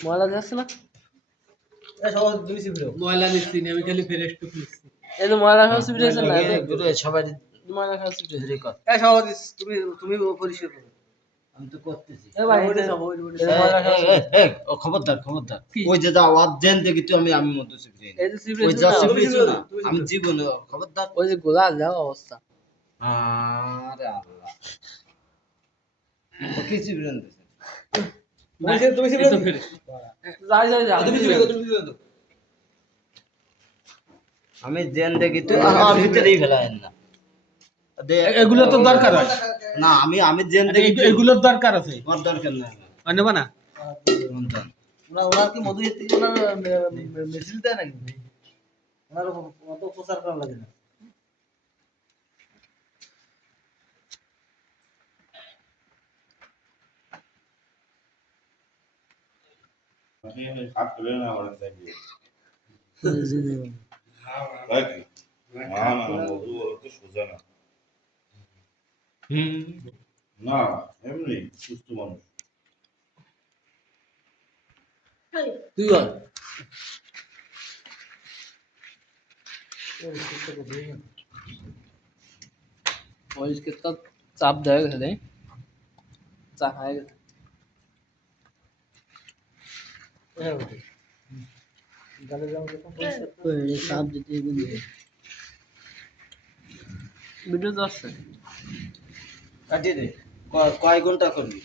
ময়লা যাচ্ছে না ময়লা নিচ্ছি না, আমি খালি ফ্রেশ টুক নিচ্ছি। এই যে ময়লা খাওয়া সিপিট হয়েছে না সবাই ময়লা খাওয়া সিপিট হয়েছে রেকর্ড তুমি পরিষ্কার করো আমি তো করতেছি খবরদার খবরদার ওই যে যাও দেন দেখি তো আমি মধ্যে সিপিট এই যে সিপিট ওই হয়েছে যা না সিপিট আমি জীবনে খবরদার ওই যে গোলা যাও অবস্থা আরে আল্লাহ ও কি সিপিট আনতেছে তুমি যাই যাই যা আমি জেন দেখি তো আমার ভিতরেই ফেলায়েন না এগুলো তো দরকার হয় না আমি জেন দেখি এগুলোর দরকার আছে, আমার দরকার নাই নেবা না? ওনার কি মধু থেকে ওনার মেশিন দেয় নাকি ওনার অত প্রচার করা লাগে না হাত তুলে না আমার সাইডে তাই কি না না মধু তো সোজা না না এমনি সুস্থ মানুষ তুই বল और इसके तब चाप देगा खले चाप आएगा पहले चाप देते हैं वीडियो तो আছে কাটিয়ে দে কয় ঘন্টা করবি